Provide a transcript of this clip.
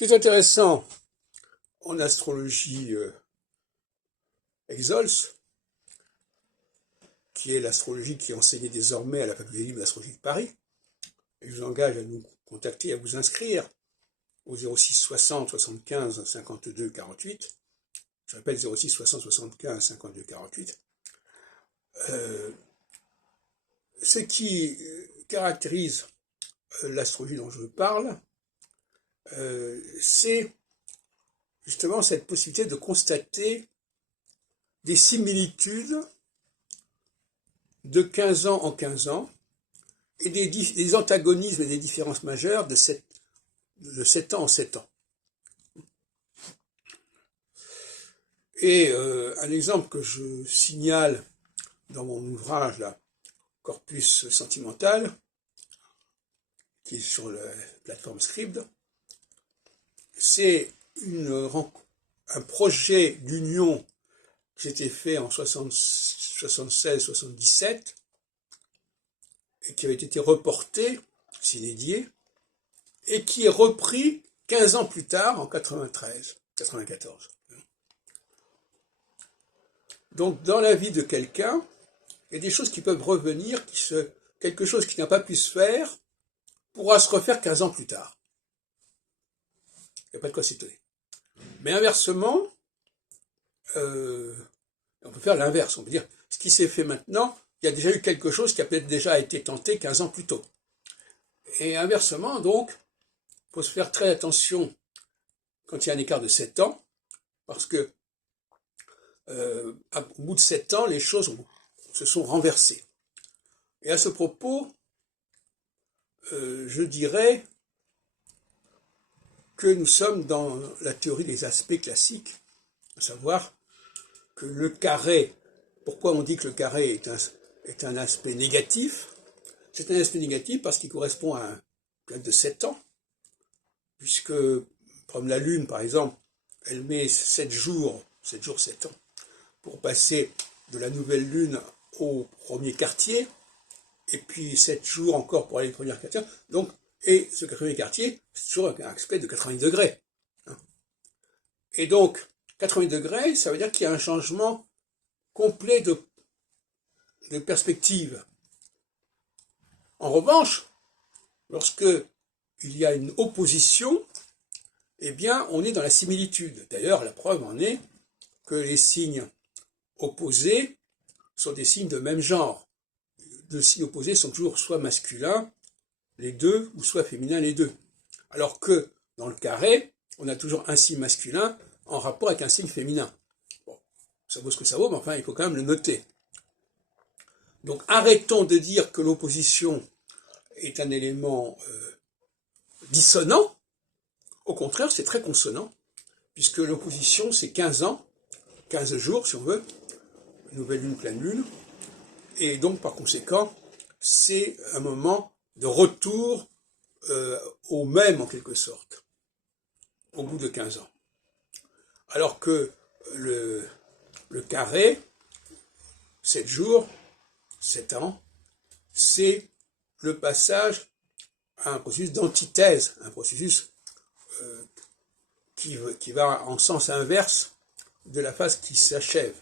C'est intéressant en astrologie Exols, qui est l'astrologie qui est enseignée désormais à la Faculté libre d'astrologie de Paris. Et je vous engage à nous contacter, à vous inscrire au 06 60 75 52 48. Je répète 06 60 75 52 48. Ce qui caractérise l'astrologie dont je parle, c'est justement cette possibilité de constater des similitudes de 15 ans en 15 ans et des antagonismes et des différences majeures de 7 ans en 7 ans. Et un exemple que je signale dans mon ouvrage, là, Corpus sentimental, qui est sur la plateforme Scribd, c'est un projet d'union qui s'était fait en 76-77 et qui avait été reporté, sine-die, et qui est repris 15 ans plus tard, en 93-94. Donc, dans la vie de quelqu'un, il y a des choses qui peuvent revenir, quelque chose qui n'a pas pu se faire pourra se refaire 15 ans plus tard. Il n'y a pas de quoi s'étonner. Mais inversement, on peut faire l'inverse. On peut dire, ce qui s'est fait maintenant, il y a déjà eu quelque chose qui a peut-être déjà été tenté 15 ans plus tôt. Et inversement, donc, il faut se faire très attention quand il y a un écart de 7 ans, parce que au bout de 7 ans, les choses se sont renversées. Et à ce propos, je dirais que nous sommes dans la théorie des aspects classiques, à savoir que le carré, pourquoi on dit que le carré est un aspect négatif? C'est un aspect négatif parce qu'il correspond à un période de 7 ans, puisque, comme la Lune par exemple, elle met 7 jours, 7 ans, pour passer de la nouvelle Lune au premier quartier, et puis 7 jours encore pour aller au premier quartier. Donc, et ce premier quartier, c'est toujours un aspect de 90 degrés. Et donc, 80 degrés, ça veut dire qu'il y a un changement complet de perspective. En revanche, lorsque il y a une opposition, eh bien, on est dans la similitude. D'ailleurs, la preuve en est que les signes opposés sont des signes de même genre. Les signes opposés sont toujours soit masculins, les deux, ou soit féminins, les deux. Alors que, dans le carré, on a toujours un signe masculin en rapport avec un signe féminin. Bon, ça vaut ce que ça vaut, mais enfin, il faut quand même le noter. Donc, arrêtons de dire que l'opposition est un élément dissonant. Au contraire, c'est très consonant, puisque l'opposition, c'est 15 ans, 15 jours, si on veut, nouvelle lune, pleine lune, et donc, par conséquent, c'est un moment de retour au même, en quelque sorte, au bout de 15 ans. Alors que le carré, 7 jours, 7 ans, c'est le passage à un processus d'antithèse, un processus qui va en sens inverse de la phase qui s'achève.